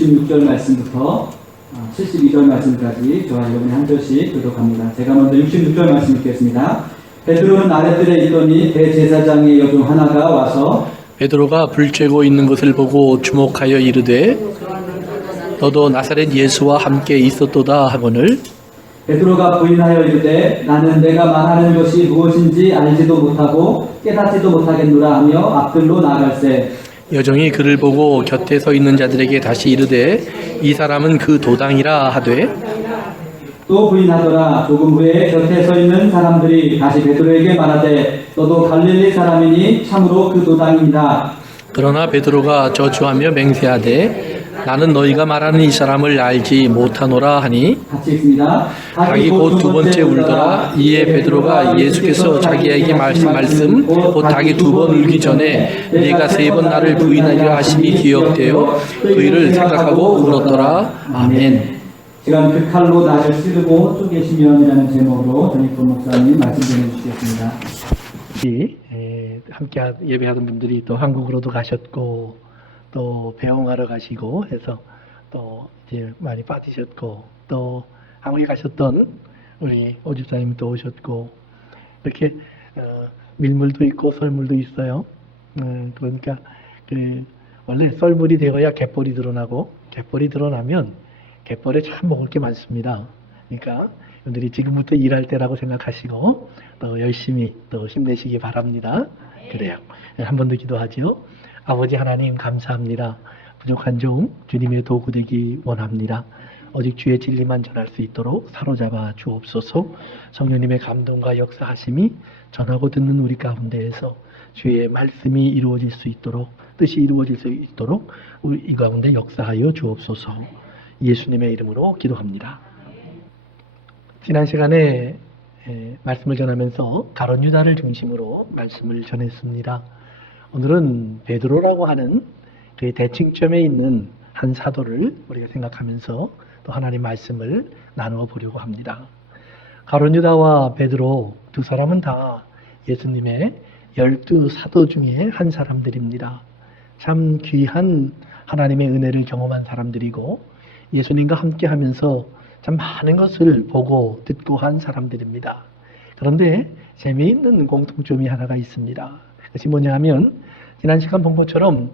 66절 말씀부터 72절 말씀까지 저와 여러분이 한 절씩 교독합니다. 제가 먼저 66절 말씀 읽겠습니다. 베드로는 나렛들에 있더니 대제사장의 여중 하나가 와서 베드로가 불 쬐고 있는 것을 보고 주목하여 이르되 너도 나사렛 예수와 함께 있었도다 하거늘 베드로가 부인하여 이르되 나는 내가 말하는 것이 무엇인지 알지도 못하고 깨닫지도 못하겠노라 하며 앞들로 나아갈세. 여종이 그를 보고 곁에 서 있는 자들에게 다시 이르되 이 사람은 그 도당이라 하되 또 부인하더라. 조금 후에 곁에 서 있는 사람들이 다시 베드로에게 말하되 너도 갈릴리 사람이니 참으로 그 도당이니라. 그러나 베드로가 저주하며 맹세하되 나는 너희가 말하는 이 사람을 알지 못하노라 하니 같이 읽습니다. 닭이 곧 두 번째 울더라. 이에 베드로가 예수께서 자기에게 말씀 곧 닭이 두 번 울기 전에 네가 세 번 나를 부인하리라 하심이 기억되어 그 일을 생각하고 울었더라. 아멘. 지금 그 칼로 나를 찌르고 쪼개시면이라는 제목으로 전익돈 목사님 말씀 전해주시겠습니다. 함께 예배하던 분들이 또 한국으로도 가셨고 또 배웅하러 가시고 해서 또 이제 많이 빠지셨고 또 한국에 가셨던 우리 오집사님도 오셨고 이렇게 밀물도 있고 썰물도 있어요. 그러니까 원래 썰물이 되어야 갯벌이 드러나고 갯벌이 드러나면 갯벌에 참 먹을 게 많습니다. 그러니까 여러분들이 지금부터 일할 때라고 생각하시고 또 열심히 또 힘내시기 바랍니다. 그래요. 한 번 더 기도하죠. 아버지 하나님 감사합니다. 부족한 종 주님의 도구 되기 원합니다. 오직 주의 진리만 전할 수 있도록 사로잡아 주옵소서. 성령님의 감동과 역사하심이 전하고 듣는 우리 가운데에서 주의 말씀이 이루어질 수 있도록 뜻이 이루어질 수 있도록 우리 이 가운데 역사하여 주옵소서. 예수님의 이름으로 기도합니다. 지난 시간에 말씀을 전하면서 가룟 유다를 중심으로 말씀을 전했습니다. 오늘은 베드로라고 하는 그 대칭점에 있는 한 사도를 우리가 생각하면서 또 하나님 말씀을 나누어 보려고 합니다. 가룟 유다와 베드로 두 사람은 다 예수님의 12사도 중에 한 사람들입니다. 참 귀한 하나님의 은혜를 경험한 사람들이고 예수님과 함께 하면서 참 많은 것을 보고 듣고 한 사람들입니다. 그런데 재미있는 공통점이 하나가 있습니다. 그것이 뭐냐 하면 지난 시간 본 것처럼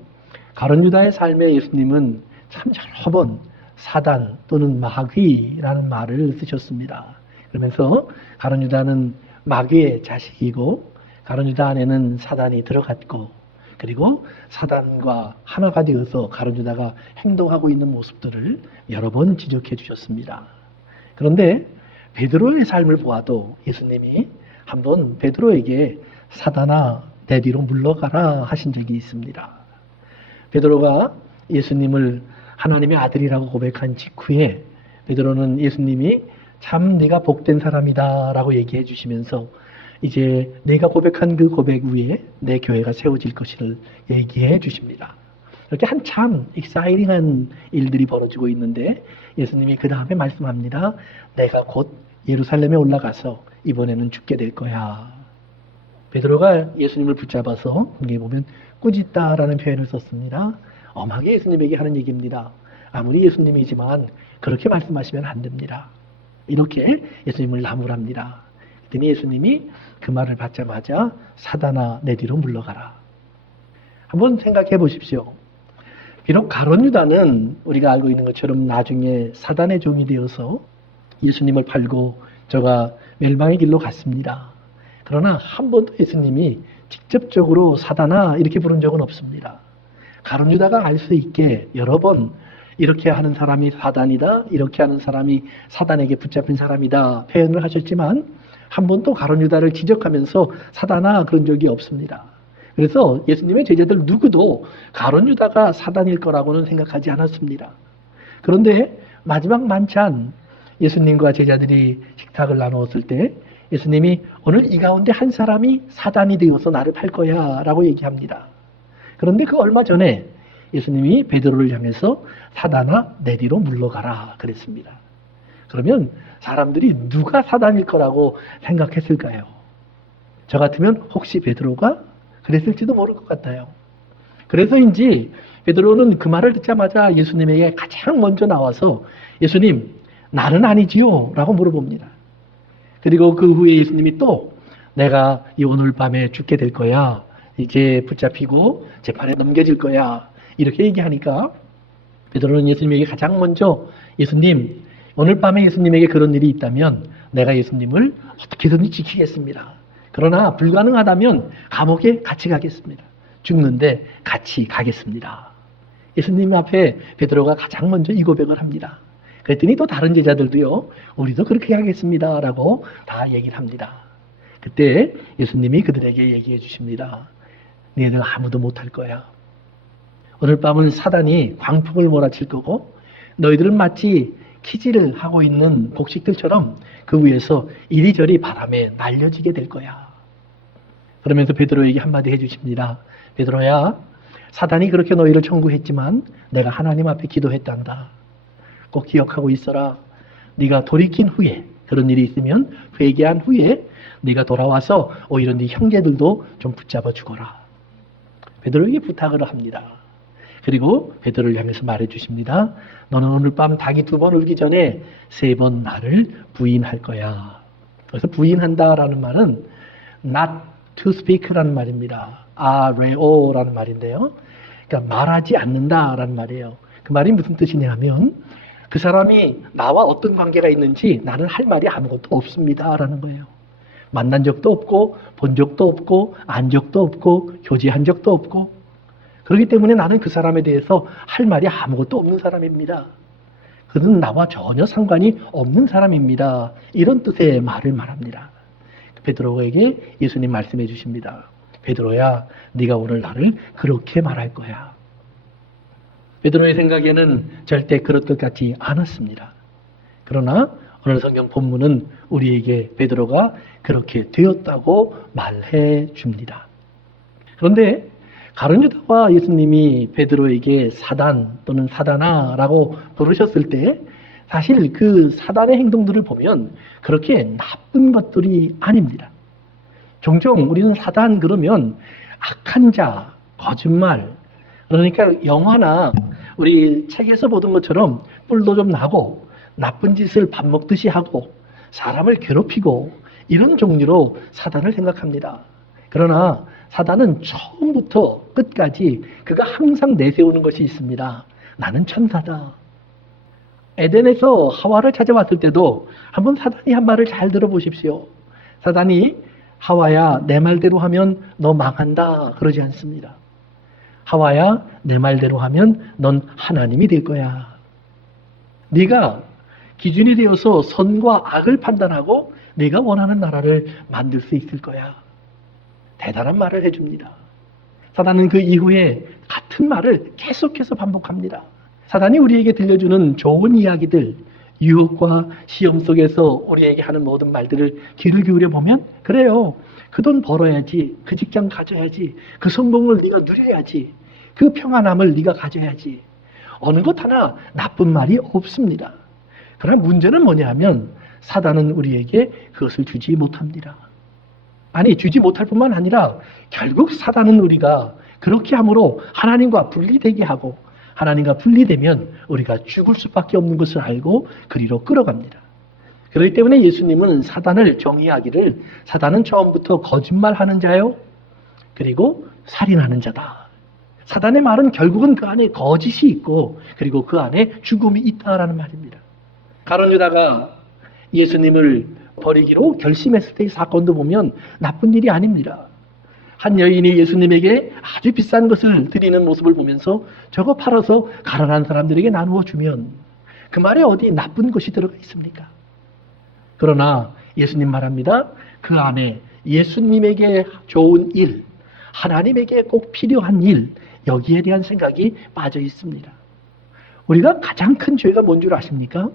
가룟 유다의 삶에 예수님은 참 여러 번 사단 또는 마귀라는 말을 쓰셨습니다. 그러면서 가룟 유다는 마귀의 자식이고 가룟 유다 안에는 사단이 들어갔고 그리고 사단과 하나가 되어서 가룟 유다가 행동하고 있는 모습들을 여러 번 지적해 주셨습니다. 그런데 베드로의 삶을 보아도 예수님이 한번 베드로에게 사단아 내 뒤로 물러가라 하신 적이 있습니다. 베드로가 예수님을 하나님의 아들이라고 고백한 직후에 베드로는 예수님이 참 네가 복된 사람이다 라고 얘기해 주시면서 이제 내가 고백한 그 고백 위에 내 교회가 세워질 것을 얘기해 주십니다. 이렇게 한참 익사이팅한 일들이 벌어지고 있는데 예수님이 그 다음에 말씀합니다. 내가 곧 예루살렘에 올라가서 이번에는 죽게 될 거야. 베드로가 예수님을 붙잡아서 여기 보면 꾸짖다라는 표현을 썼습니다. 엄하게 예수님에게 하는 얘기입니다. 아무리 예수님이지만 그렇게 말씀하시면 안 됩니다. 이렇게 예수님을 나무랍니다. 그랬더니 예수님이 그 말을 받자마자 사단아 내 뒤로 물러가라. 한번 생각해 보십시오. 비록 가룟 유다는 우리가 알고 있는 것처럼 나중에 사단의 종이 되어서 예수님을 팔고 저가 멸망의 길로 갔습니다. 그러나 한 번도 예수님이 직접적으로 사단아 이렇게 부른 적은 없습니다. 가룟 유다가 알 수 있게 여러 번 이렇게 하는 사람이 사단이다, 이렇게 하는 사람이 사단에게 붙잡힌 사람이다 표현을 하셨지만 한 번도 가룟 유다를 지적하면서 사단아 그런 적이 없습니다. 그래서 예수님의 제자들 누구도 가룟 유다가 사단일 거라고는 생각하지 않았습니다. 그런데 마지막 만찬 예수님과 제자들이 식탁을 나누었을 때 예수님이 오늘 이 가운데 한 사람이 사단이 되어서 나를 팔 거야 라고 얘기합니다. 그런데 그 얼마 전에 예수님이 베드로를 향해서 사단아 내 뒤로 물러가라 그랬습니다. 그러면 사람들이 누가 사단일 거라고 생각했을까요? 저 같으면 혹시 베드로가 그랬을지도 모를 것 같아요. 그래서인지 베드로는 그 말을 듣자마자 예수님에게 가장 먼저 나와서 예수님, 나는 아니지요? 라고 물어봅니다. 그리고 그 후에 예수님이 또 내가 이 오늘 밤에 죽게 될 거야. 이제 붙잡히고 재판에 넘겨질 거야. 이렇게 얘기하니까 베드로는 예수님에게 가장 먼저 예수님, 오늘 밤에 예수님에게 그런 일이 있다면 내가 예수님을 어떻게든지 지키겠습니다. 그러나 불가능하다면 감옥에 같이 가겠습니다. 죽는데 같이 가겠습니다. 예수님 앞에 베드로가 가장 먼저 이 고백을 합니다. 그랬더니 또 다른 제자들도요, 우리도 그렇게 하겠습니다. 라고 다 얘기를 합니다. 그때 예수님이 그들에게 얘기해 주십니다. 너희들 아무도 못할 거야. 오늘 밤은 사단이 광풍을 몰아칠 거고 너희들은 마치 키질을 하고 있는 복식들처럼 그 위에서 이리저리 바람에 날려지게 될 거야. 그러면서 베드로에게 한마디 해주십니다. 베드로야, 사단이 그렇게 너희를 청구했지만 내가 하나님 앞에 기도했단다. 꼭 기억하고 있어라. 네가 돌이킨 후에, 그런 일이 있으면 회개한 후에 네가 돌아와서 오히려 네 형제들도 좀 붙잡아 주거라. 베드로에게 부탁을 합니다. 그리고 베드로를 향해서 말해 주십니다. 너는 오늘 밤 닭이 2번 울기 전에 3번 나를 부인할 거야. 그래서 부인한다라는 말은 not to speak라는 말입니다. 아레오라는 말인데요. 그러니까 말하지 않는다라는 말이에요. 그 말이 무슨 뜻이냐 하면 그 사람이 나와 어떤 관계가 있는지 나는 할 말이 아무것도 없습니다라는 거예요. 만난 적도 없고 본 적도 없고 안 적도 없고 교제한 적도 없고 그렇기 때문에 나는 그 사람에 대해서 할 말이 아무것도 없는 사람입니다. 그는 나와 전혀 상관이 없는 사람입니다. 이런 뜻의 말을 말합니다. 베드로에게 예수님 말씀해 주십니다. 베드로야, 네가 오늘 나를 그렇게 말할 거야. 베드로의 생각에는 절대 그럴 것 같지 않았습니다. 그러나 오늘 성경 본문은 우리에게 베드로가 그렇게 되었다고 말해 줍니다. 그런데 가룟 유다와 예수님이 베드로에게 사단 또는 사단아라고 부르셨을 때 사실 그 사단의 행동들을 보면 그렇게 나쁜 것들이 아닙니다. 종종 우리는 사단 그러면 악한 자, 거짓말, 그러니까 영화나 우리 책에서 보던 것처럼 뿔도 좀 나고 나쁜 짓을 밥 먹듯이 하고 사람을 괴롭히고 이런 종류로 사단을 생각합니다. 그러나 사단은 처음부터 끝까지 그가 항상 내세우는 것이 있습니다. 나는 천사다. 에덴에서 하와를 찾아왔을 때도 한번 사단이 한 말을 잘 들어보십시오. 사단이 하와야 내 말대로 하면 너 망한다 그러지 않습니다. 하와야 내 말대로 하면 넌 하나님이 될 거야. 네가 기준이 되어서 선과 악을 판단하고 네가 원하는 나라를 만들 수 있을 거야. 대단한 말을 해줍니다. 사단은 그 이후에 같은 말을 계속해서 반복합니다. 사단이 우리에게 들려주는 좋은 이야기들, 유혹과 시험 속에서 우리에게 하는 모든 말들을 귀를 기울여 보면 그래요. 그 돈 벌어야지, 그 직장 가져야지, 그 성공을 네가 누려야지, 그 평안함을 네가 가져야지. 어느 것 하나 나쁜 말이 없습니다. 그러나 문제는 뭐냐면 사단은 우리에게 그것을 주지 못합니다. 아니, 주지 못할 뿐만 아니라 결국 사단은 우리가 그렇게 함으로 하나님과 분리되게 하고 하나님과 분리되면 우리가 죽을 수밖에 없는 것을 알고 그리로 끌어갑니다. 그렇기 때문에 예수님은 사단을 정의하기를 사단은 처음부터 거짓말하는 자요. 그리고 살인하는 자다. 사단의 말은 결국은 그 안에 거짓이 있고 그리고 그 안에 죽음이 있다라는 말입니다. 가룟 유다가 예수님을 버리기로 결심했을 때의 사건도 보면 나쁜 일이 아닙니다. 한 여인이 예수님에게 아주 비싼 것을 드리는 모습을 보면서 저거 팔아서 가난한 사람들에게 나누어 주면 그 말에 어디 나쁜 것이 들어가 있습니까? 그러나 예수님 말합니다. 그 안에 예수님에게 좋은 일, 하나님에게 꼭 필요한 일, 여기에 대한 생각이 빠져 있습니다. 우리가 가장 큰 죄가 뭔 줄 아십니까?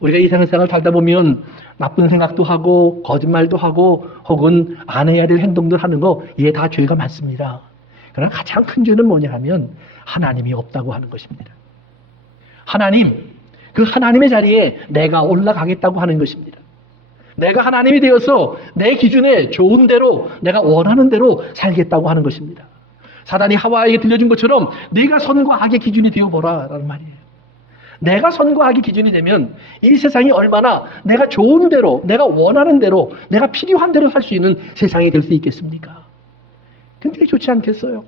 우리가 이 세상을 살다 보면 나쁜 생각도 하고 거짓말도 하고 혹은 안 해야 될 행동들 하는 거 이게 다 죄가 많습니다. 그러나 가장 큰 죄는 뭐냐 하면 하나님이 없다고 하는 것입니다. 하나님, 그 하나님의 자리에 내가 올라가겠다고 하는 것입니다. 내가 하나님이 되어서 내 기준에 좋은 대로 내가 원하는 대로 살겠다고 하는 것입니다. 사단이 하와에게 들려준 것처럼 네가 선과 악의 기준이 되어보라 라는 말이에요. 내가 선과 악의 기준이 되면 이 세상이 얼마나 내가 좋은 대로, 내가 원하는 대로, 내가 필요한 대로 살 수 있는 세상이 될 수 있겠습니까? 근데 좋지 않겠어요?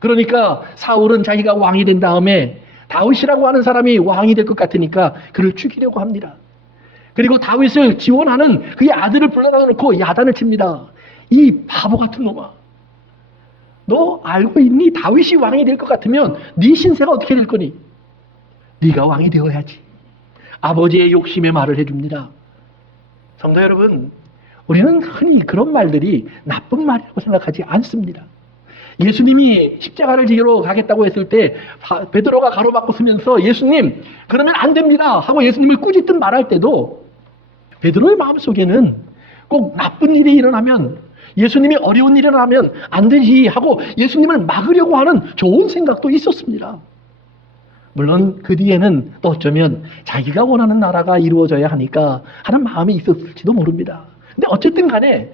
그러니까 사울은 자기가 왕이 된 다음에 다윗이라고 하는 사람이 왕이 될 것 같으니까 그를 죽이려고 합니다. 그리고 다윗을 지원하는 그의 아들을 불러다 놓고 야단을 칩니다. 이 바보 같은 놈아, 너 알고 있니? 다윗이 왕이 될 것 같으면 네 신세가 어떻게 될 거니? 네가 왕이 되어야지. 아버지의 욕심의 말을 해줍니다. 성도 여러분, 우리는 흔히 그런 말들이 나쁜 말이라고 생각하지 않습니다. 예수님이 십자가를 지러 가겠다고 했을 때 베드로가 가로막고 서면서 예수님 그러면 안 됩니다 하고 예수님을 꾸짖듯 말할 때도 베드로의 마음속에는 꼭 나쁜 일이 일어나면, 예수님이 어려운 일이 일어나면 안 되지 하고 예수님을 막으려고 하는 좋은 생각도 있었습니다. 물론 그 뒤에는 또 어쩌면 자기가 원하는 나라가 이루어져야 하니까 하는 마음이 있었을지도 모릅니다. 근데 어쨌든 간에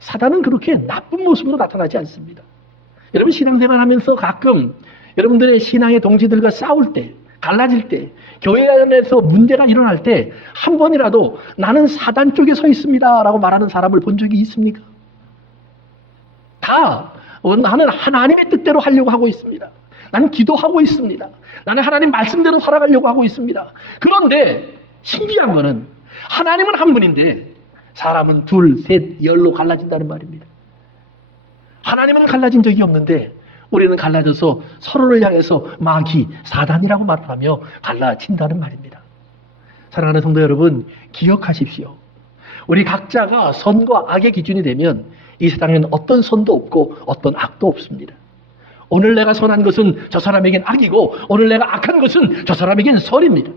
사단은 그렇게 나쁜 모습으로 나타나지 않습니다. 여러분 신앙생활 하면서 가끔 여러분들의 신앙의 동지들과 싸울 때, 갈라질 때, 교회 안에서 문제가 일어날 때 한 번이라도 나는 사단 쪽에 서 있습니다 라고 말하는 사람을 본 적이 있습니까? 다 나는 하나님의 뜻대로 하려고 하고 있습니다. 나는 기도하고 있습니다. 나는 하나님 말씀대로 살아가려고 하고 있습니다. 그런데 신기한 거는 하나님은 한 분인데 사람은 둘, 셋, 열로 갈라진다는 말입니다. 하나님은 갈라진 적이 없는데 우리는 갈라져서 서로를 향해서 마귀, 사단이라고 말하며 갈라진다는 말입니다. 사랑하는 성도 여러분, 기억하십시오. 우리 각자가 선과 악의 기준이 되면 이 세상에는 어떤 선도 없고 어떤 악도 없습니다. 오늘 내가 선한 것은 저 사람에겐 악이고 오늘 내가 악한 것은 저 사람에겐 선입니다.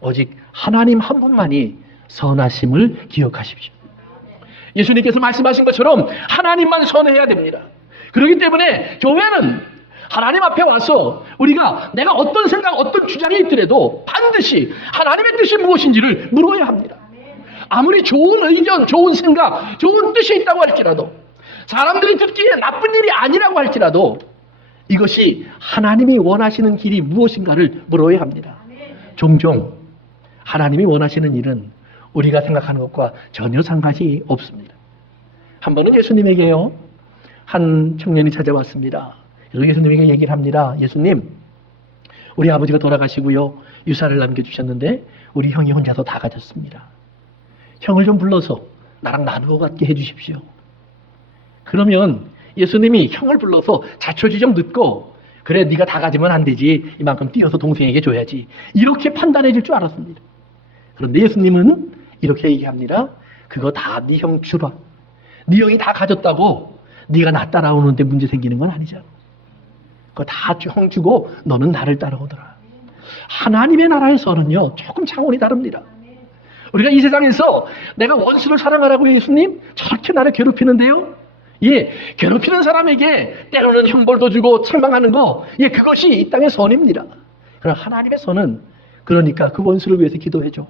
오직 하나님 한 분만이 선하심을 기억하십시오. 예수님께서 말씀하신 것처럼 하나님만 선해야 됩니다. 그렇기 때문에 교회는 하나님 앞에 와서 우리가 내가 어떤 생각, 어떤 주장이 있더라도 반드시 하나님의 뜻이 무엇인지를 물어야 합니다. 아무리 좋은 의견, 좋은 생각, 좋은 뜻이 있다고 할지라도, 사람들이 듣기에 나쁜 일이 아니라고 할지라도 이것이 하나님이 원하시는 길이 무엇인가를 물어야 합니다. 종종 하나님이 원하시는 일은 우리가 생각하는 것과 전혀 상관이 없습니다. 한 번은 예수님에게요, 한 청년이 찾아왔습니다. 그래서 예수님에게 얘기를 합니다. 예수님, 우리 아버지가 돌아가시고요, 유산을 남겨주셨는데 우리 형이 혼자서 다 가졌습니다. 형을 좀 불러서 나랑 나누어 갖게 해주십시오. 그러면 예수님이 형을 불러서 자초지 좀 듣고, 그래 네가 다 가지면 안 되지, 이만큼 띄어서 동생에게 줘야지, 이렇게 판단해 줄 줄 알았습니다. 그런데 예수님은 이렇게 얘기합니다. 그거 다 네 형 주라. 네 형이 다 가졌다고 네가 나 따라오는데 문제 생기는 건 아니잖아. 그거 다 형 주고 너는 나를 따라오더라. 하나님의 나라에서는요 조금 차원이 다릅니다. 우리가 이 세상에서 내가 원수를 사랑하라고 예수님 저렇게 나를 괴롭히는데요, 예, 괴롭히는 사람에게 때로는 형벌도 주고 책망하는 거, 예, 그것이 이 땅의 선입니다. 그러나 하나님의 선은, 그러니까 그 원수를 위해서 기도해줘.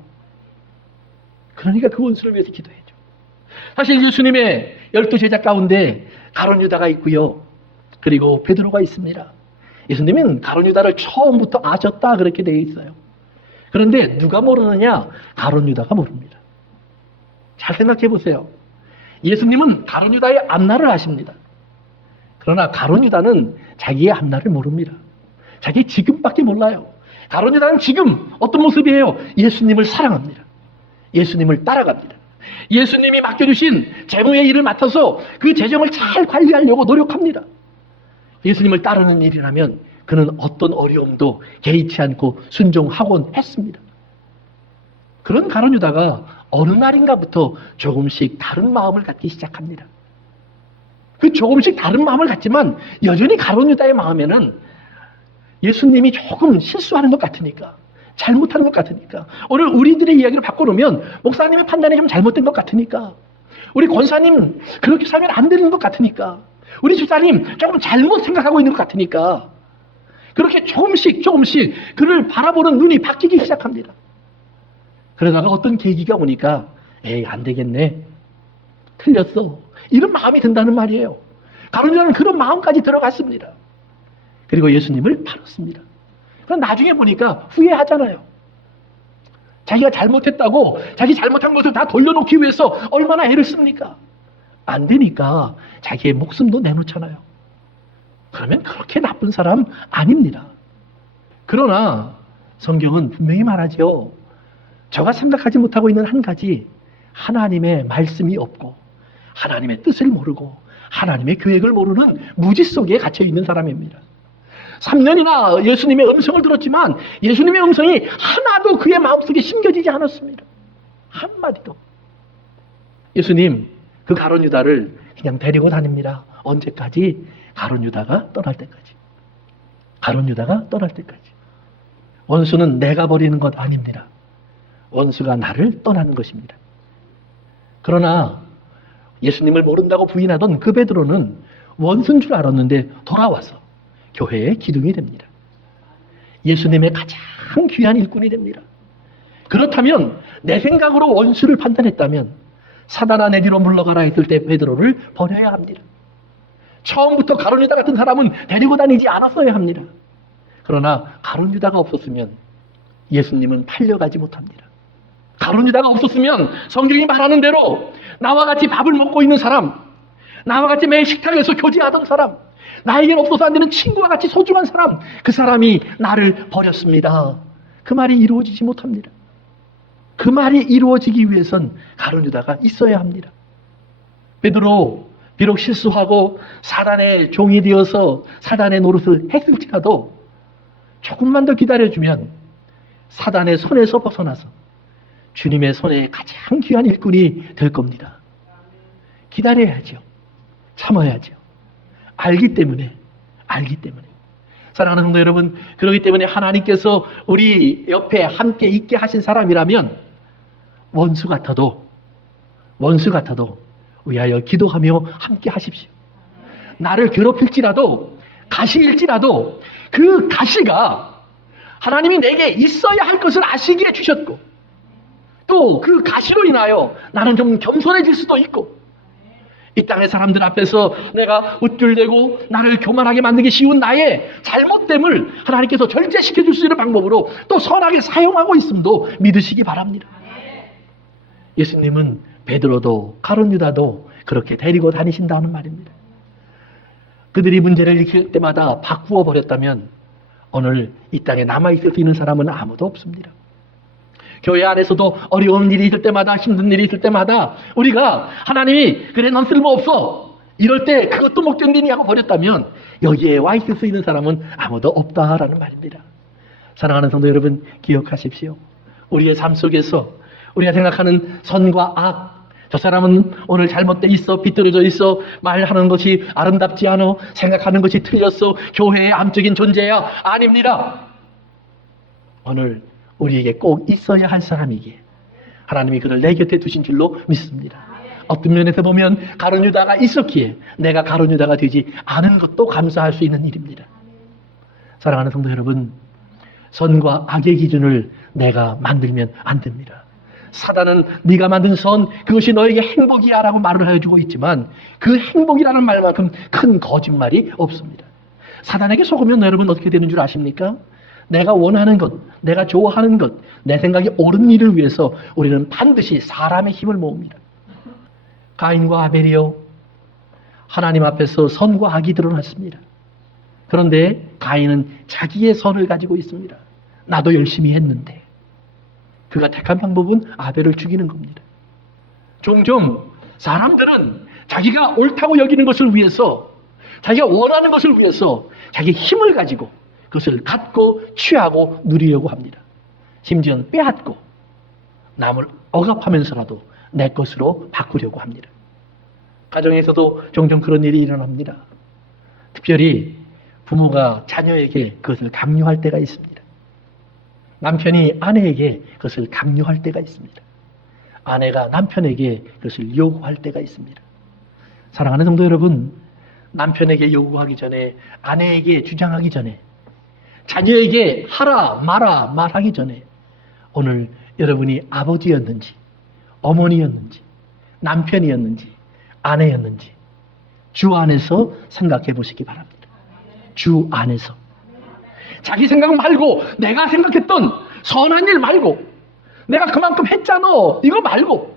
그러니까 그 원수를 위해서 기도해줘. 사실 예수님의 12제자 가운데 가룟 유다가 있고요, 그리고 베드로가 있습니다. 예수님은 가룟 유다를 처음부터 아셨다 그렇게 되어 있어요. 그런데 누가 모르느냐? 가룟 유다가 모릅니다. 잘 생각해 보세요. 예수님은 가룟 유다의 앞날을 아십니다. 그러나 가룟 유다는 자기의 앞날을 모릅니다. 자기 지금밖에 몰라요. 가룟 유다는 지금 어떤 모습이에요? 예수님을 사랑합니다. 예수님을 따라갑니다. 예수님이 맡겨주신 재무의 일을 맡아서 그 재정을 잘 관리하려고 노력합니다. 예수님을 따르는 일이라면 그는 어떤 어려움도 개의치 않고 순종하곤 했습니다. 그런 가룟 유다가 어느 날인가부터 조금씩 다른 마음을 갖기 시작합니다. 그 조금씩 다른 마음을 갖지만 여전히 가룟 유다의 마음에는 예수님이 조금 실수하는 것 같으니까, 잘못하는 것 같으니까, 오늘 우리들의 이야기를 바꿔놓으면 목사님의 판단이 좀 잘못된 것 같으니까, 우리 권사님 그렇게 살면 안 되는 것 같으니까, 우리 집사님 조금 잘못 생각하고 있는 것 같으니까, 그렇게 조금씩 그를 바라보는 눈이 바뀌기 시작합니다. 그러다가 어떤 계기가 오니까 에이 안 되겠네, 틀렸어, 이런 마음이 든다는 말이에요. 가룟 유다는 그런 마음까지 들어갔습니다. 그리고 예수님을 팔았습니다. 그럼 나중에 보니까 후회하잖아요. 자기가 잘못했다고 자기 잘못한 것을 다 돌려놓기 위해서 얼마나 애를 씁니까? 안 되니까 자기의 목숨도 내놓잖아요. 그러면 그렇게 나쁜 사람 아닙니다. 그러나 성경은 분명히 말하죠. 저가 생각하지 못하고 있는 한 가지, 하나님의 말씀이 없고 하나님의 뜻을 모르고 하나님의 계획을 모르는 무지 속에 갇혀 있는 사람입니다. 3년이나 예수님의 음성을 들었지만 예수님의 음성이 하나도 그의 마음속에 심겨지지 않았습니다. 한마디도. 예수님 그 가룟 유다를 그냥 데리고 다닙니다. 언제까지? 가룟 유다가 떠날 때까지. 가룟 유다가 떠날 때까지. 원수는 내가 버리는 것 아닙니다. 원수가 나를 떠나는 것입니다. 그러나 예수님을 모른다고 부인하던 그 베드로는 원수인 줄 알았는데 돌아와서 교회의 기둥이 됩니다. 예수님의 가장 귀한 일꾼이 됩니다. 그렇다면 내 생각으로 원수를 판단했다면 사단아 내 뒤로 물러가라 했을 때 베드로를 버려야 합니다. 처음부터 가룟 유다 같은 사람은 데리고 다니지 않았어야 합니다. 그러나 가룟 유다가 없었으면 예수님은 팔려가지 못합니다. 가룟 유다가 없었으면 성경이 말하는 대로 나와 같이 밥을 먹고 있는 사람, 나와 같이 매일 식탁에서 교제하던 사람, 나에겐 없어서 안 되는 친구와 같이 소중한 사람, 그 사람이 나를 버렸습니다. 그 말이 이루어지지 못합니다. 그 말이 이루어지기 위해선 가룟 유다가 있어야 합니다. 베드로 비록 실수하고 사단의 종이 되어서 사단의 노릇을 했을지라도 조금만 더 기다려주면 사단의 손에서 벗어나서 주님의 손에 가장 귀한 일꾼이 될 겁니다. 기다려야죠. 참아야죠. 알기 때문에. 사랑하는 성도 여러분, 그렇기 때문에 하나님께서 우리 옆에 함께 있게 하신 사람이라면 원수 같아도 위하여 기도하며 함께 하십시오. 나를 괴롭힐지라도 가시일지라도 그 가시가 하나님이 내게 있어야 할 것을 아시기에 주셨고 또 그 가시로 인하여 나는 좀 겸손해질 수도 있고 이 땅의 사람들 앞에서 내가 우쭐대고 나를 교만하게 만들기 쉬운 나의 잘못됨을 하나님께서 절제시켜 줄 수 있는 방법으로 또 선하게 사용하고 있음도 믿으시기 바랍니다. 예수님은 베드로도 가룟 유다도 그렇게 데리고 다니신다는 말입니다. 그들이 문제를 일으킬 때마다 바꾸어 버렸다면 오늘 이 땅에 남아있을 수 있는 사람은 아무도 없습니다. 교회 안에서도 어려운 일이 있을 때마다 힘든 일이 있을 때마다 우리가 하나님이 그래 넌 쓸모없어 이럴 때 그것도 못 견디니 하고 버렸다면 여기에 와 있을 수 있는 사람은 아무도 없다라는 말입니다. 사랑하는 성도 여러분 기억하십시오. 우리의 삶 속에서 우리가 생각하는 선과 악, 저 사람은 오늘 잘못돼 있어, 비뚤어져 있어, 말하는 것이 아름답지 않아, 생각하는 것이 틀렸어, 교회의 암적인 존재야. 아닙니다. 오늘 우리에게 꼭 있어야 할 사람이기에 하나님이 그를 내 곁에 두신 줄로 믿습니다. 어떤 면에서 보면 가룟 유다가 있었기에 내가 가룟 유다가 되지 않은 것도 감사할 수 있는 일입니다. 사랑하는 성도 여러분, 선과 악의 기준을 내가 만들면 안 됩니다. 사단은 네가 만든 선 그것이 너에게 행복이야 라고 말을 해주고 있지만 그 행복이라는 말만큼 큰 거짓말이 없습니다. 사단에게 속으면 여러분 어떻게 되는 줄 아십니까? 내가 원하는 것, 내가 좋아하는 것, 내 생각이 옳은 일을 위해서 우리는 반드시 사람의 힘을 모읍니다. 가인과 아벨이요, 하나님 앞에서 선과 악이 드러났습니다. 그런데 가인은 자기의 선을 가지고 있습니다. 나도 열심히 했는데. 그가 택한 방법은 아벨을 죽이는 겁니다. 종종 사람들은 자기가 옳다고 여기는 것을 위해서, 자기가 원하는 것을 위해서 자기 힘을 가지고 그것을 갖고 취하고 누리려고 합니다. 심지어는 빼앗고 남을 억압하면서라도 내 것으로 바꾸려고 합니다. 가정에서도 종종 그런 일이 일어납니다. 특별히 부모가 자녀에게 그것을 강요할 때가 있습니다. 남편이 아내에게 그것을 강요할 때가 있습니다. 아내가 남편에게 그것을 요구할 때가 있습니다. 사랑하는 성도 여러분, 남편에게 요구하기 전에, 아내에게 주장하기 전에, 자녀에게 하라 마라 말하기 전에 오늘 여러분이 아버지였는지 어머니였는지 남편이었는지 아내였는지 주 안에서 생각해 보시기 바랍니다. 주 안에서. 자기 생각 말고, 내가 생각했던 선한 일 말고, 내가 그만큼 했잖아, 이거 말고,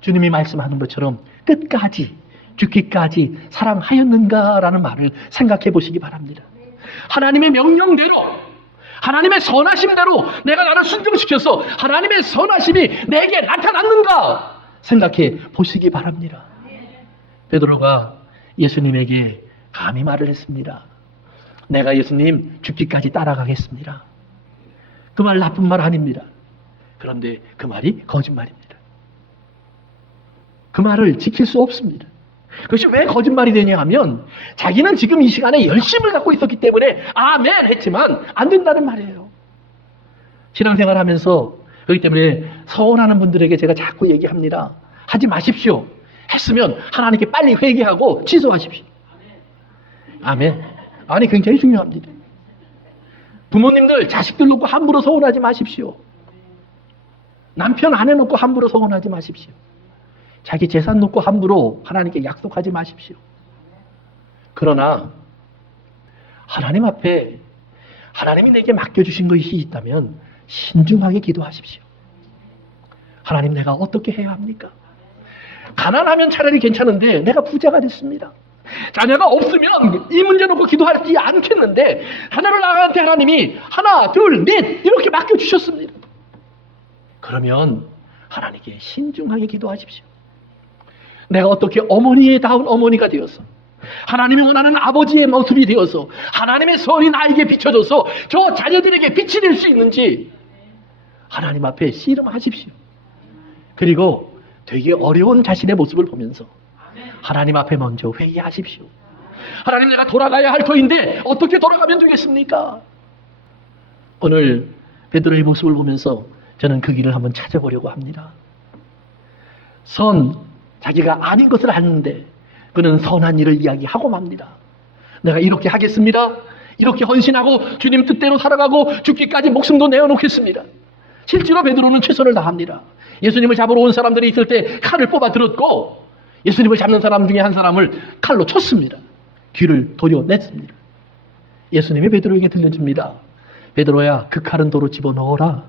주님이 말씀하는 것처럼 끝까지, 죽기까지 사랑하였는가라는 말을 생각해 보시기 바랍니다. 하나님의 명령대로, 하나님의 선하심대로 내가 나를 순종시켜서 하나님의 선하심이 내게 나타났는가 생각해 보시기 바랍니다. 베드로가 예수님에게 감히 말을 했습니다. 내가 예수님 죽기까지 따라가겠습니다. 그 말 나쁜 말 아닙니다. 그런데 그 말이 거짓말입니다. 그 말을 지킬 수 없습니다. 그것이 왜 거짓말이 되냐 하면 자기는 지금 이 시간에 열심을 갖고 있었기 때문에 아멘 했지만 안 된다는 말이에요. 신앙생활 하면서 그렇기 때문에 서운하는 분들에게 제가 자꾸 얘기합니다. 하지 마십시오. 했으면 하나님께 빨리 회개하고 취소하십시오. 아멘. 아니 굉장히 중요합니다. 부모님들 자식들 놓고 함부로 서운하지 마십시오. 남편 아내 놓고 함부로 서운하지 마십시오. 자기 재산 놓고 함부로 하나님께 약속하지 마십시오. 그러나 하나님 앞에 하나님이 내게 맡겨주신 것이 있다면 신중하게 기도하십시오. 하나님 내가 어떻게 해야 합니까? 가난하면 차라리 괜찮은데 내가 부자가 됐습니다. 자녀가 없으면 이 문제 놓고 기도하지 않겠는데 자녀를 나한테 하나님이 하나, 둘, 넷 이렇게 맡겨주셨습니다. 그러면 하나님께 신중하게 기도하십시오. 내가 어떻게 어머니에 다운 어머니가 되어서 하나님이 원하는 아버지의 모습이 되어서 하나님의 선이 나에게 비춰져서 저 자녀들에게 빛이 될 수 있는지 하나님 앞에 씨름하십시오. 그리고 되게 어려운 자신의 모습을 보면서 하나님 앞에 먼저 회개하십시오. 하나님 내가 돌아가야 할 터인데 어떻게 돌아가면 되겠습니까? 오늘 베드로의 모습을 보면서 저는 그 길을 한번 찾아보려고 합니다. 자기가 아닌 것을 하는데 그는 선한 일을 이야기하고 맙니다. 내가 이렇게 하겠습니다. 이렇게 헌신하고 주님 뜻대로 살아가고 죽기까지 목숨도 내어놓겠습니다. 실제로 베드로는 최선을 다합니다. 예수님을 잡으러 온 사람들이 있을 때 칼을 뽑아 들었고 예수님을 잡는 사람 중에 한 사람을 칼로 쳤습니다. 귀를 도려냈습니다. 예수님이 베드로에게 들려줍니다. 베드로야, 그 칼은 도로 집어넣어라.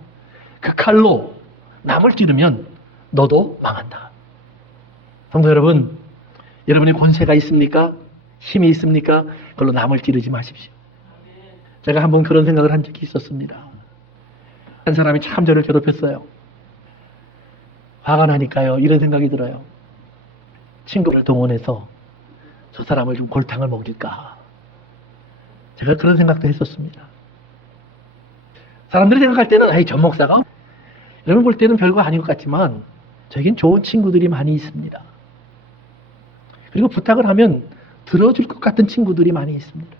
그 칼로 남을 찌르면 너도 망한다. 성도 여러분, 여러분이 권세가 있습니까? 힘이 있습니까? 그걸로 남을 찌르지 마십시오. 제가 한번 그런 생각을 한 적이 있었습니다. 한 사람이 참 저를 괴롭혔어요. 화가 나니까요, 이런 생각이 들어요. 친구를 동원해서 저 사람을 좀 골탕을 먹일까. 제가 그런 생각도 했었습니다. 사람들이 생각할 때는 아이 전 목사가 여러분 볼 때는 별거 아닌 것 같지만 저에겐 좋은 친구들이 많이 있습니다. 그리고 부탁을 하면 들어줄 것 같은 친구들이 많이 있습니다.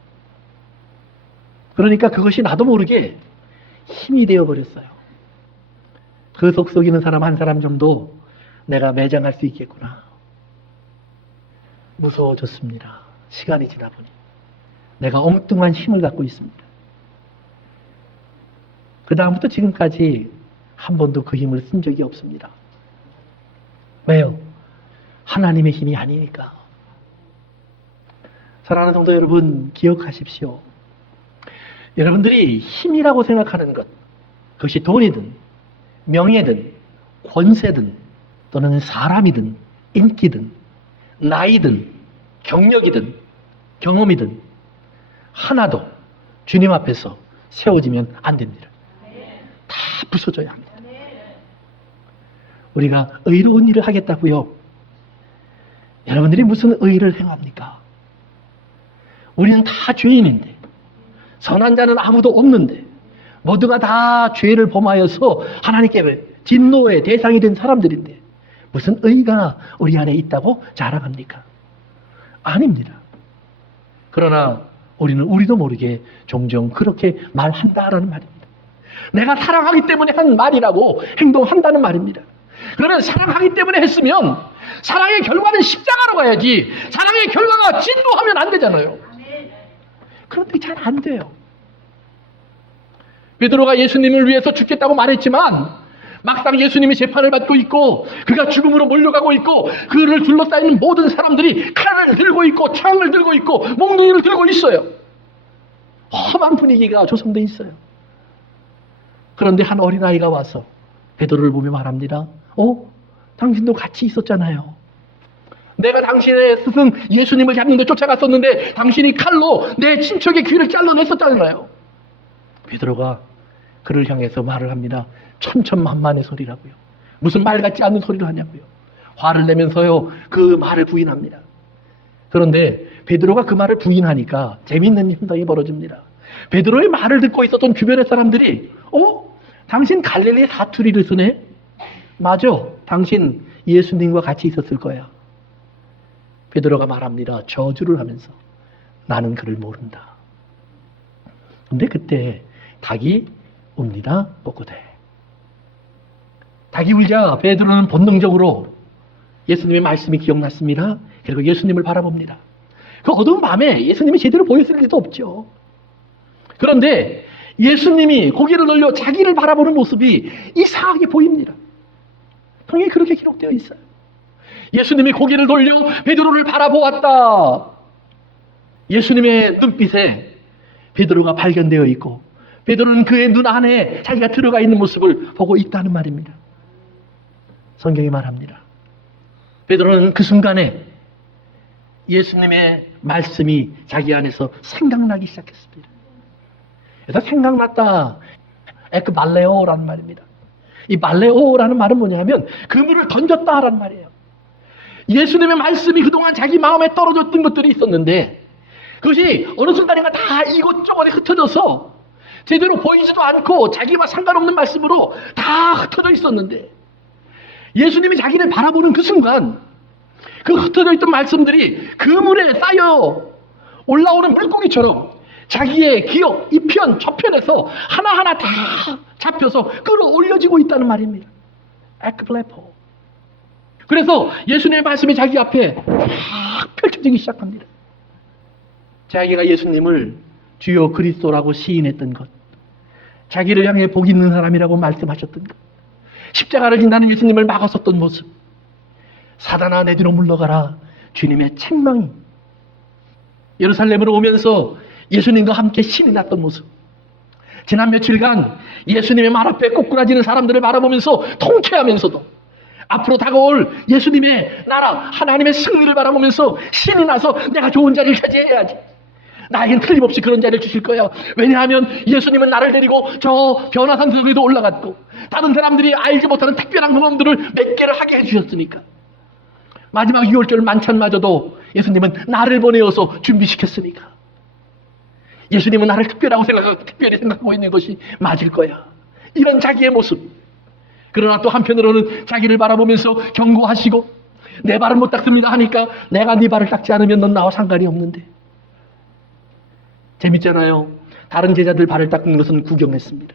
그러니까 그것이 나도 모르게 힘이 되어버렸어요. 그 속썩이는 사람 한 사람 정도 내가 매장할 수 있겠구나. 무서워졌습니다. 시간이 지나 보니 내가 엉뚱한 힘을 갖고 있습니다. 그 다음부터 지금까지 한 번도 그 힘을 쓴 적이 없습니다. 왜요? 하나님의 힘이 아니니까. 사랑하는 성도 여러분, 기억하십시오. 여러분들이 힘이라고 생각하는 것, 그것이 돈이든 명예든 권세든 또는 사람이든 인기든 나이든 경력이든 경험이든 하나도 주님 앞에서 세워지면 안 됩니다. 다 부서져야 합니다. 우리가 의로운 일을 하겠다고요. 여러분들이 무슨 의를 행합니까? 우리는 다 죄인인데 선한 자는 아무도 없는데 모두가 다 죄를 범하여서 하나님께 진노의 대상이 된 사람들인데 무슨 의가 우리 안에 있다고 자랑합니까? 아닙니다. 그러나 우리는 우리도 모르게 종종 그렇게 말한다라는 말입니다. 내가 사랑하기 때문에 한 말이라고 행동한다는 말입니다. 그러면 사랑하기 때문에 했으면 사랑의 결과는 십자가로 가야지 사랑의 결과가 진노하면 안 되잖아요. 그런데 잘 안 돼요. 베드로가 예수님을 위해서 죽겠다고 말했지만 막상 예수님이 재판을 받고 있고 그가 죽음으로 몰려가고 있고 그를 둘러싸이는 모든 사람들이 칼을 들고 있고 창을 들고 있고 몽둥이를 들고 있어요. 험한 분위기가 조성되어 있어요. 그런데 한 어린아이가 와서 베드로를 보며 말합니다. 당신도 같이 있었잖아요. 내가 당신의 스승 예수님을 잡는데 쫓아갔었는데 당신이 칼로 내 친척의 귀를 잘라냈었잖아요. 베드로가 그를 향해서 말을 합니다. 천천만만의 소리라고요. 무슨 말 같지 않은 소리를 하냐고요. 화를 내면서요 그 말을 부인합니다. 그런데 베드로가 그 말을 부인하니까 재미있는 현상이 벌어집니다. 베드로의 말을 듣고 있었던 주변의 사람들이 당신 갈릴리 사투리를 쓰네? 맞아. 당신 예수님과 같이 있었을 거야. 베드로가 말합니다. 저주를 하면서 나는 그를 모른다. 근데 그때 닭이 웁니다. 뽀꼬대. 닭이 울자 베드로는 본능적으로 예수님의 말씀이 기억났습니다. 그리고 예수님을 바라봅니다. 그 어두운 밤에 예수님이 제대로 보였을 리도 없죠. 그런데 예수님이 고개를 돌려 자기를 바라보는 모습이 이상하게 보입니다. 성경에 그렇게 기록되어 있어요. 예수님이 고개를 돌려 베드로를 바라보았다. 예수님의 눈빛에 베드로가 발견되어 있고 베드로는 그의 눈 안에 자기가 들어가 있는 모습을 보고 있다는 말입니다. 성경이 말합니다. 베드로는 그 순간에 예수님의 말씀이 자기 안에서 생각나기 시작했습니다. 그래서 생각났다. 에크발레오라는 말입니다. 이 발레오라는 말은 뭐냐면 그물을 던졌다라는 말이에요. 예수님의 말씀이 그동안 자기 마음에 떨어졌던 것들이 있었는데 그것이 어느 순간인가 다 이곳저곳에 흩어져서 제대로 보이지도 않고 자기와 상관없는 말씀으로 다 흩어져 있었는데 예수님이 자기를 바라보는 그 순간 그 흩어져 있던 말씀들이 그물에 쌓여 올라오는 물고기처럼 자기의 기억, 이편, 저편에서 하나하나 다 잡혀서 끌어올려지고 있다는 말입니다. 에크플레포. 그래서 예수님의 말씀이 자기 앞에 막 펼쳐지기 시작합니다. 자기가 예수님을 주요 그리스도라고 시인했던 것, 자기를 향해 복 있는 사람이라고 말씀하셨던 것, 십자가를 진다는 예수님을 막았었던 모습, 사단아 내 뒤로 물러가라 주님의 책망이 예루살렘으로 오면서 예수님과 함께 신이 났던 모습, 지난 며칠간 예수님의 말 앞에 꼬꾸라지는 사람들을 바라보면서 통쾌하면서도 앞으로 다가올 예수님의 나라 하나님의 승리를 바라보면서 신이 나서 내가 좋은 자리를 차지해야지, 나에겐 틀림없이 그런 자리를 주실 거야. 왜냐하면 예수님은 나를 데리고 저 변화산 속에도 올라갔고 다른 사람들이 알지 못하는 특별한 경험들을 몇 개를 하게 해주셨으니까. 마지막 6월절 만찬마저도 예수님은 나를 보내어서 준비시켰으니까 예수님은 나를 특별히 생각하고 있는 것이 맞을 거야. 이런 자기의 모습. 그러나 또 한편으로는 자기를 바라보면서 경고하시고 내 발을 못 닦습니다 하니까 내가 네 발을 닦지 않으면 넌 나와 상관이 없는데. 재밌잖아요. 다른 제자들 발을 닦는 것은 구경했습니다.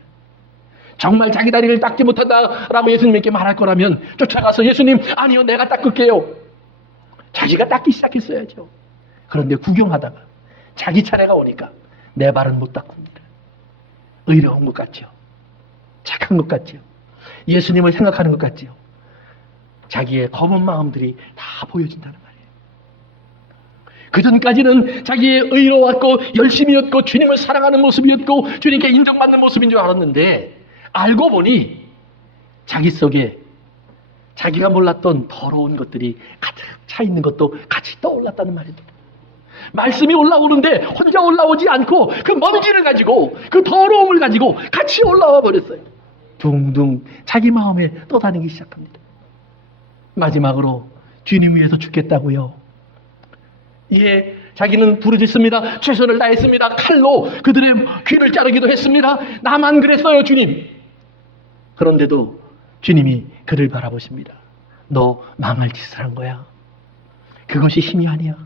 정말 자기 다리를 닦지 못한다라고 예수님께 말할 거라면 쫓아가서 예수님 아니요 내가 닦을게요. 자기가 닦기 시작했어야죠. 그런데 구경하다가 자기 차례가 오니까 내 발은 못 닦습니다. 의로운 것 같죠. 착한 것 같죠. 예수님을 생각하는 것 같죠. 자기의 검은 마음들이 다 보여진다는 말이에요. 그전까지는 자기의 의로웠고 열심이었고 주님을 사랑하는 모습이었고 주님께 인정받는 모습인 줄 알았는데 알고 보니 자기 속에 자기가 몰랐던 더러운 것들이 가득 차 있는 것도 같이 떠올랐다는 말입니다. 말씀이 올라오는데 혼자 올라오지 않고 그 먼지를 가지고 그 더러움을 가지고 같이 올라와 버렸어요. 둥둥 자기 마음에 떠다니기 시작합니다. 마지막으로 주님 위해서 죽겠다고요. 예, 자기는 부르짖습니다. 최선을 다했습니다. 칼로 그들의 귀를 자르기도 했습니다. 나만 그랬어요 주님. 그런데도 주님이 그를 바라보십니다. 너 망할 짓을 한 거야. 그것이 힘이 아니야.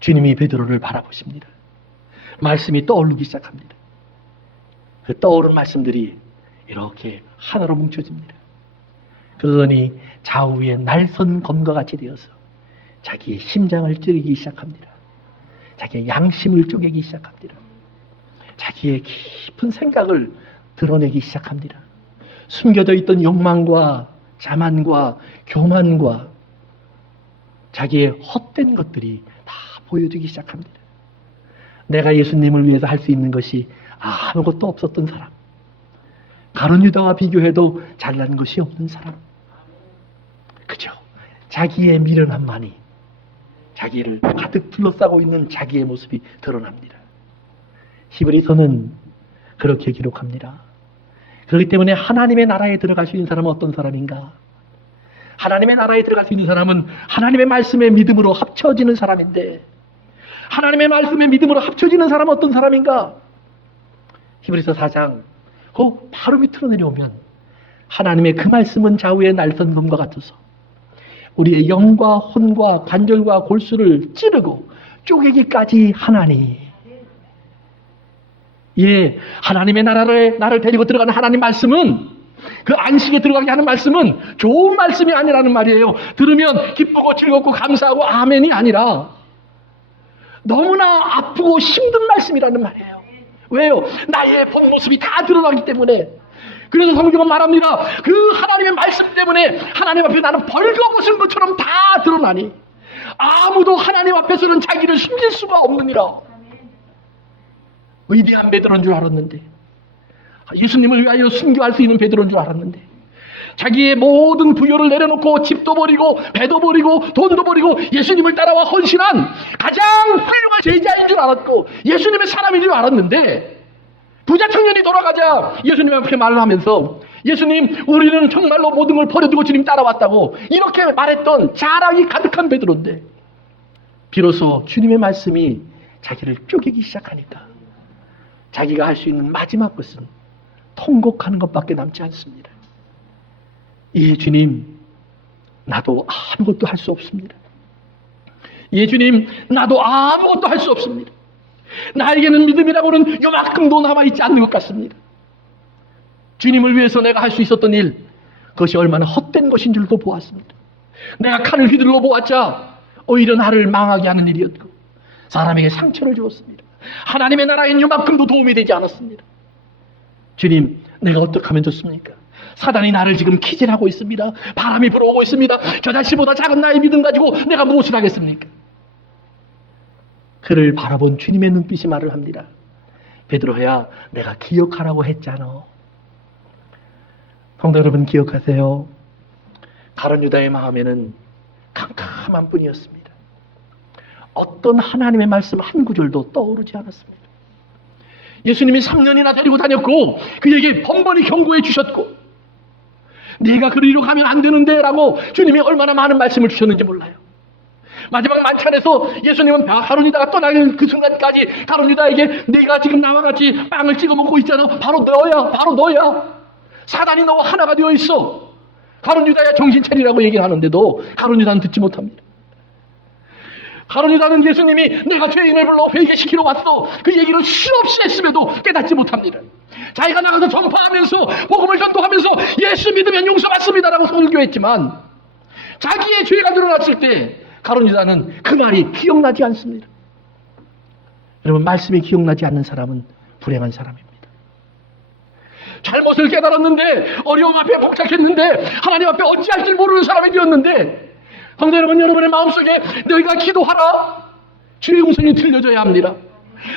주님이 베드로를 바라보십니다. 말씀이 떠오르기 시작합니다. 그 떠오른 말씀들이 이렇게 하나로 뭉쳐집니다. 그러더니 좌우에 날선 검과 같이 되어서 자기의 심장을 찌르기 시작합니다. 자기의 양심을 쪼개기 시작합니다. 자기의 깊은 생각을 드러내기 시작합니다. 숨겨져 있던 욕망과 자만과 교만과 자기의 헛된 것들이 다 보여주기 시작합니다. 내가 예수님을 위해서 할 수 있는 것이 아무것도 없었던 사람, 가룟 유다와 비교해도 잘난 것이 없는 사람, 그죠? 자기의 미련함만이 자기를 가득 둘러싸고 있는 자기의 모습이 드러납니다. 히브리서는 그렇게 기록합니다. 그렇기 때문에 하나님의 나라에 들어갈 수 있는 사람은 어떤 사람인가? 하나님의 나라에 들어갈 수 있는 사람은 하나님의 말씀의 믿음으로 합쳐지는 사람인데, 하나님의 말씀의 믿음으로 합쳐지는 사람은 어떤 사람인가? 히브리서 4장 바로 밑으로 내려오면 하나님의 그 말씀은 좌우의 날선검과 같아서 우리의 영과 혼과 관절과 골수를 찌르고 쪼개기까지 하나니. 예, 하나님의 나를 데리고 들어가는 하나님 말씀은, 그 안식에 들어가게 하는 말씀은 좋은 말씀이 아니라는 말이에요. 들으면 기쁘고 즐겁고 감사하고 아멘이 아니라 너무나 아프고 힘든 말씀이라는 말이에요. 왜요? 나의 본 모습이 다 드러나기 때문에. 그래서 성경은 말합니다. 그 하나님의 말씀 때문에 하나님 앞에 나는 벌거벗은 것처럼 다 드러나니 아무도 하나님 앞에서는 자기를 숨길 수가 없느니라. 위대한 베드로인 줄 알았는데, 예수님을 위하여 순교할 수 있는 베드로인 줄 알았는데, 자기의 모든 부여를 내려놓고 집도 버리고 배도 버리고 돈도 버리고 예수님을 따라와 헌신한 가장 훌륭한 제자인 줄 알았고 예수님의 사람인 줄 알았는데, 부자 청년이 돌아가자 예수님 앞에 말을 하면서, 예수님, 우리는 정말로 모든 걸 버려두고 주님 따라왔다고 이렇게 말했던 자랑이 가득한 베드로인데, 비로소 주님의 말씀이 자기를 쪼개기 시작하니까 자기가 할 수 있는 마지막 것은 통곡하는 것밖에 남지 않습니다. 예, 주님, 나도 아무것도 할 수 없습니다. 예, 주님, 나도 아무것도 할 수 없습니다. 나에게는 믿음이라고는 요만큼도 남아있지 않는 것 같습니다. 주님을 위해서 내가 할 수 있었던 일, 그것이 얼마나 헛된 것인 줄도 보았습니다. 내가 칼을 휘둘러 보았자 오히려 나를 망하게 하는 일이었고 사람에게 상처를 주었습니다. 하나님의 나라엔 요만큼도 도움이 되지 않았습니다. 주님, 내가 어떻게 하면 좋습니까? 사단이 나를 지금 키질하고 있습니다. 바람이 불어오고 있습니다. 저 자신보다 작은 나의 믿음 가지고 내가 무엇을 하겠습니까? 그를 바라본 주님의 눈빛이 말을 합니다. 베드로야, 내가 기억하라고 했잖아. 성도 여러분, 기억하세요. 가룟 유다의 마음에는 캄캄한 뿐이었습니다. 어떤 하나님의 말씀 한 구절도 떠오르지 않았습니다. 예수님이 3년이나 데리고 다녔고 그에게 번번이 경고해 주셨고, 네가 그리로 가면 안 되는데 라고 주님이 얼마나 많은 말씀을 주셨는지 몰라요. 마지막 만찬에서 예수님은 가룟 유다가 떠나는 그 순간까지 가룟 유다에게, 네가 지금 나와 같이 빵을 찍어 먹고 있잖아. 바로 너야, 바로 너야. 사단이 너와 하나가 되어 있어. 가룟 유다야, 정신 차리라고 얘기를 하는데도 가룟 유다는 듣지 못합니다. 가룟 유다는 예수님이 내가 죄인을 불러 회개시키러 왔어, 그 얘기를 수없이 했음에도 깨닫지 못합니다. 자기가 나가서 전파하면서 복음을 전도하면서 예수 믿으면 용서받습니다라고 설교했지만 자기의 죄가 드러났을 때 가룟 유다는 그 말이 기억나지 않습니다. 여러분, 말씀이 기억나지 않는 사람은 불행한 사람입니다. 잘못을 깨달았는데, 어려움 앞에 복잡했는데, 하나님 앞에 어찌할 줄 모르는 사람이 되었는데, 성도 여러분, 여러분의 마음속에 너희가 기도하라, 주의 음성이 들려줘야 합니다.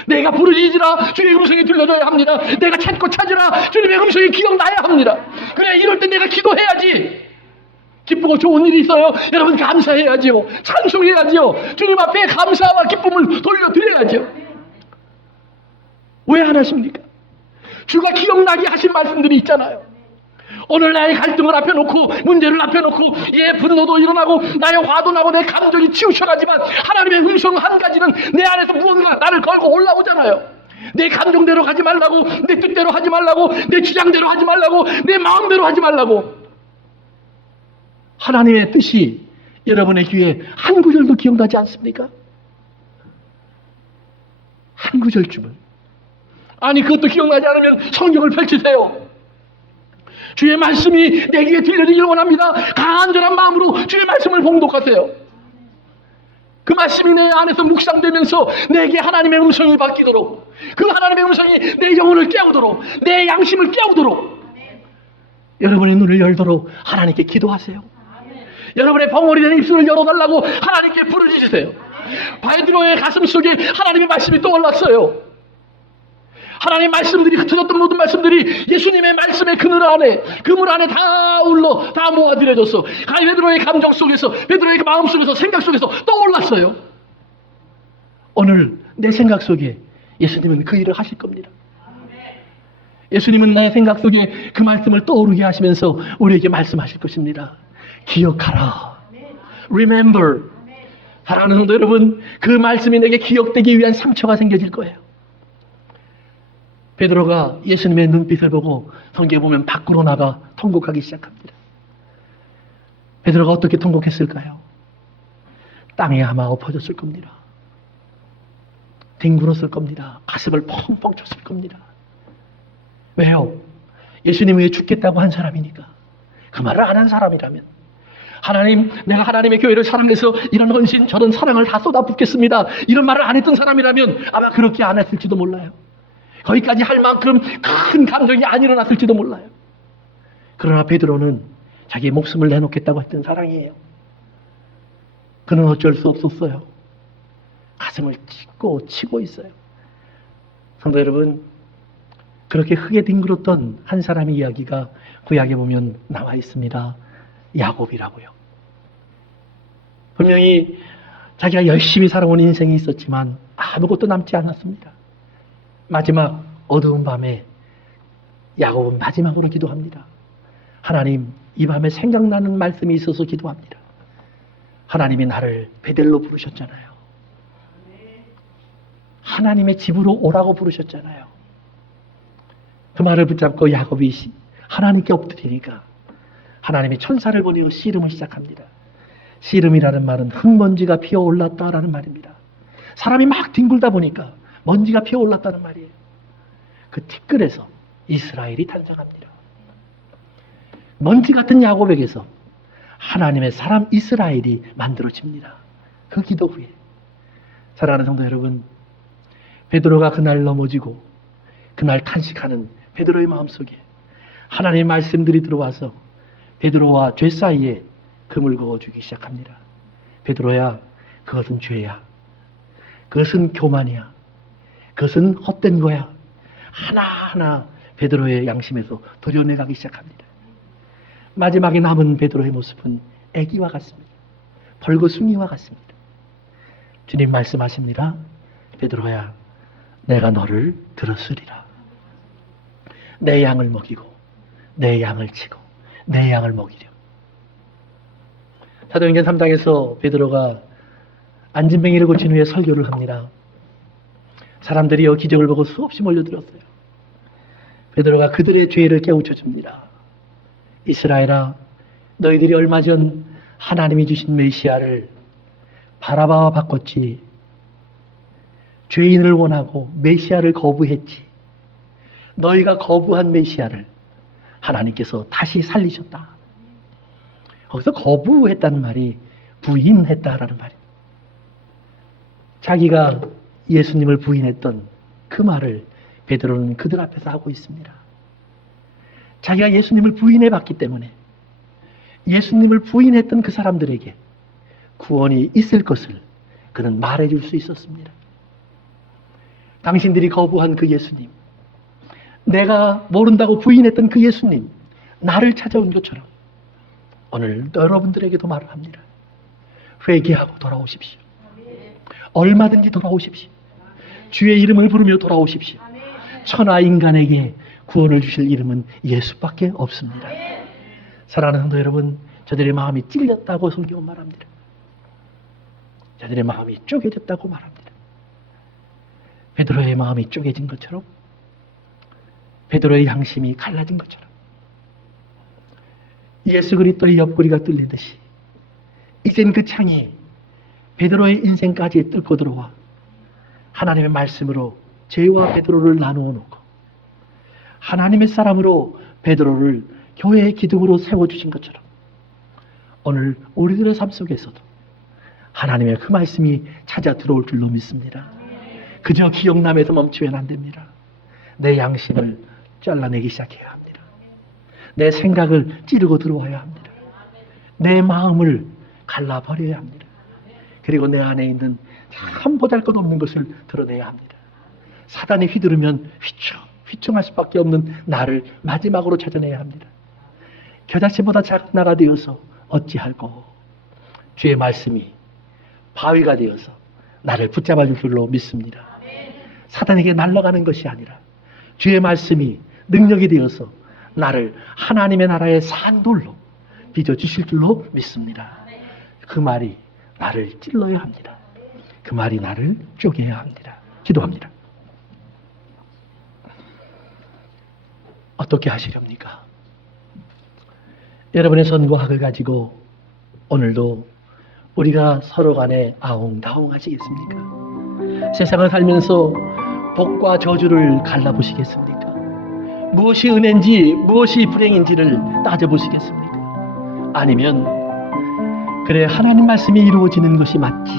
내가 부르짖으라, 주의 음성이 들려줘야 합니다. 내가 찾고 찾으라, 주님의 음성이 기억나야 합니다. 그래, 이럴 때 내가 기도해야지. 기쁘고 좋은 일이 있어요, 여러분 감사해야지요. 찬송해야지요. 주님 앞에 감사와 기쁨을 돌려드려야죠. 왜 안 하십니까? 주가 기억나게 하신 말씀들이 있잖아요. 오늘 나의 갈등을 앞에 놓고, 문제를 앞에 놓고, 예, 분노도 일어나고 나의 화도 나고 내 감정이 치우쳐가지만 하나님의 음성 한 가지는 내 안에서 무언가 나를 걸고 올라오잖아요. 내 감정대로 가지 말라고, 내 뜻대로 하지 말라고, 내 주장대로 하지 말라고, 내 마음대로 하지 말라고. 하나님의 뜻이 여러분의 귀에 한 구절도 기억나지 않습니까? 한 구절쯤은. 아니, 그것도 기억나지 않으면 성경을 펼치세요. 주의 말씀이 내 귀에 들려지기를 원합니다. 간절한 마음으로 주의 말씀을 봉독하세요. 그 말씀이 내 안에서 묵상되면서 내게 하나님의 음성이 바뀌도록, 그 하나님의 음성이 내 영혼을 깨우도록, 내 양심을 깨우도록, 여러분의 눈을 열도록 하나님께 기도하세요. 여러분의 벙어리 된 입술을 열어달라고 하나님께 부르짖으세요. 베드로의 가슴 속에 하나님의 말씀이 떠올랐어요. 하나님의 말씀들이 흩어졌던 모든 말씀들이 예수님의 말씀의 그늘 안에, 그물 안에 다 울러 다 모아들여졌어. 베드로의 감정 속에서, 베드로의 마음 속에서, 생각 속에서 떠올랐어요. 오늘 내 생각 속에 예수님은 그 일을 하실 겁니다. 예수님은 나의 생각 속에 그 말씀을 떠오르게 하시면서 우리에게 말씀하실 것입니다. 기억하라. Remember. 사랑하는 성도 여러분, 그 말씀이 내게 기억되기 위한 상처가 생겨질 거예요. 베드로가 예수님의 눈빛을 보고 성경에 보면 밖으로 나가 통곡하기 시작합니다. 베드로가 어떻게 통곡했을까요? 땅에 아마 엎어졌을 겁니다. 뒹굴었을 겁니다. 가슴을 펑펑 쳤을 겁니다. 왜요? 예수님 위해 죽겠다고 한 사람이니까. 그 말을 안 한 사람이라면, 하나님, 내가 하나님의 교회를 사랑해서 이런 헌신, 저런 사랑을 다 쏟아붓겠습니다, 이런 말을 안 했던 사람이라면 아마 그렇게 안 했을지도 몰라요. 거기까지 할 만큼 큰 감정이 안 일어났을지도 몰라요. 그러나 베드로는 자기의 목숨을 내놓겠다고 했던 사람이에요. 그는 어쩔 수 없었어요. 가슴을 치고 있어요. 성도 여러분, 그렇게 흙에 뒹굴었던 한 사람의 이야기가 구약에 보면 나와 있습니다. 야곱이라고요. 분명히 자기가 열심히 살아온 인생이 있었지만 아무것도 남지 않았습니다. 마지막 어두운 밤에 야곱은 마지막으로 기도합니다. 하나님, 이 밤에 생각나는 말씀이 있어서 기도합니다. 하나님이 나를 베델로 부르셨잖아요. 하나님의 집으로 오라고 부르셨잖아요. 그 말을 붙잡고 야곱이 하나님께 엎드리니까 하나님이 천사를 보내어 씨름을 시작합니다. 씨름이라는 말은 흙먼지가 피어올랐다라는 말입니다. 사람이 막 뒹굴다 보니까 먼지가 피어올랐다는 말이에요. 그 티끌에서 이스라엘이 탄생합니다. 먼지 같은 야곱에게서 하나님의 사람 이스라엘이 만들어집니다. 그 기도 후에. 사랑하는 성도 여러분, 베드로가 그날 넘어지고 그날 탄식하는 베드로의 마음속에 하나님의 말씀들이 들어와서 베드로와 죄 사이에 금을 그어주기 시작합니다. 베드로야, 그것은 죄야. 그것은 교만이야. 그것은 헛된 거야. 하나하나 베드로의 양심에서 도려내가기 시작합니다. 마지막에 남은 베드로의 모습은 애기와 같습니다. 벌거숭이와 같습니다. 주님 말씀하십니다. 베드로야, 내가 너를 들었으리라. 내 양을 먹이고 내 양을 치고 내 양을 먹이려. 사도행전 3장에서 베드로가 안진뱅이를 고친 후에 설교를 합니다. 사람들이 기적을 보고 수없이 몰려들었어요. 베드로가 그들의 죄를 깨우쳐 줍니다. 이스라엘아, 너희들이 얼마 전 하나님이 주신 메시아를 바라바와 바꿨지. 죄인을 원하고 메시아를 거부했지. 너희가 거부한 메시아를 하나님께서 다시 살리셨다. 거기서 거부했다는 말이 부인했다라는 말입니다. 자기가 예수님을 부인했던 그 말을 베드로는 그들 앞에서 하고 있습니다. 자기가 예수님을 부인해봤기 때문에 예수님을 부인했던 그 사람들에게 구원이 있을 것을 그는 말해줄 수 있었습니다. 당신들이 거부한 그 예수님, 내가 모른다고 부인했던 그 예수님, 나를 찾아온 것처럼 오늘 여러분들에게도 말을 합니다. 회개하고 돌아오십시오. 얼마든지 돌아오십시오. 주의 이름을 부르며 돌아오십시오. 천하 인간에게 구원을 주실 이름은 예수밖에 없습니다. 사랑하는 성도 여러분, 저들의 마음이 찔렸다고 성경은 말합니다. 저들의 마음이 쪼개졌다고 말합니다. 베드로의 마음이 쪼개진 것처럼, 베드로의 양심이 갈라진 것처럼, 예수 그리스도의 옆구리가 뚫리듯이 이젠 그 창이 베드로의 인생까지 뚫고 들어와 하나님의 말씀으로 죄와 베드로를 나누어 놓고 하나님의 사람으로 베드로를 교회의 기둥으로 세워주신 것처럼 오늘 우리들의 삶 속에서도 하나님의 그 말씀이 찾아 들어올 줄로 믿습니다. 그저 기억남에서 멈추면 안 됩니다. 내 양심을 잘라내기 시작해야 합니다. 내 생각을 찌르고 들어와야 합니다. 내 마음을 갈라버려야 합니다. 그리고 내 안에 있는 참 보잘것없는 것을 드러내야 합니다. 사단이 휘두르면 휘청할 수밖에 없는 나를 마지막으로 찾아내야 합니다. 겨자씨보다 작은 나가 되어서 어찌할꼬. 주의 말씀이 바위가 되어서 나를 붙잡아줄 줄로 믿습니다. 사단에게 날아가는 것이 아니라 주의 말씀이 능력이 되어서 나를 하나님의 나라의 산돌로 빚어주실 줄로 믿습니다. 그 말이 나를 찔러야 합니다. 그 말이 나를 쪼개야 합니다. 기도합니다. 어떻게 하시렵니까? 여러분의 선고학을 가지고 오늘도 우리가 서로 간에 아웅다웅 하시겠습니까? 세상을 살면서 복과 저주를 갈라보시겠습니까? 무엇이 은혜인지 무엇이 불행인지를 따져보시겠습니까? 아니면 그래 하나님 말씀이 이루어지는 것이 맞지,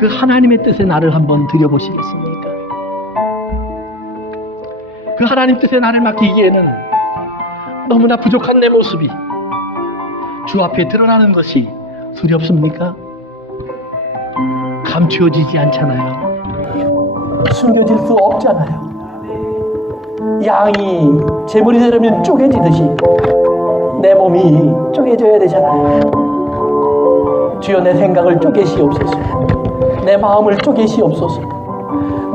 그 하나님의 뜻에 나를 한번 들여보시겠습니까? 그 하나님 뜻에 나를 맡기기에는 너무나 부족한 내 모습이 주 앞에 드러나는 것이 두렵습니까? 감추어지지 않잖아요. 숨겨질 수 없잖아요. 양이 재물이 되려면 쪼개지듯이 내 몸이 쪼개져야 되잖아요. 주여 내 생각을 쪼개시옵소서. 내 마음을 쪼개시옵소서.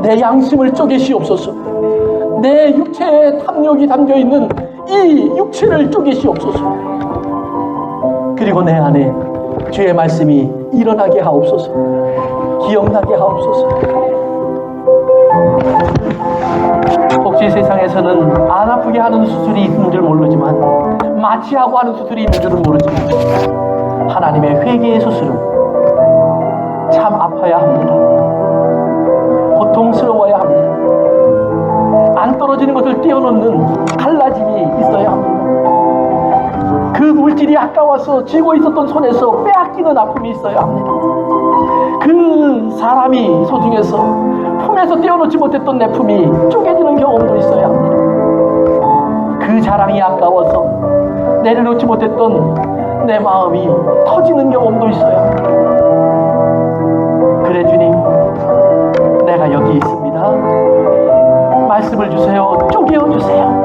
내 양심을 쪼개시옵소서. 내 육체에 탐욕이 담겨있는 이 육체를 쪼개시옵소서. 그리고 내 안에 주의 말씀이 일어나게 하옵소서. 기억나게 하옵소서. 혹시 세상에서는 안 아프게 하는 수술이 있는 줄 모르지만, 마취하고 하는 수술이 있는 줄은 모르지만, 하나님의 회개의 수술은 참 아파야 합니다. 고통스러워야 합니다. 안 떨어지는 것을 떼어놓는 갈라짐이 있어야 합니다. 그 물질이 아까워서 쥐고 있었던 손에서 빼앗기는 아픔이 있어야 합니다. 그 사람이 소중해서 품에서 떼어놓지 못했던 내 품이 쪼개지는 경험도 있어야 합니다. 그 자랑이 아까워서 내려놓지 못했던 내 마음이 터지는 경험도 있어야 합니다. 그래 주님, 내가 여기 있습니다. 말씀을 주세요. 쪼개어 주세요.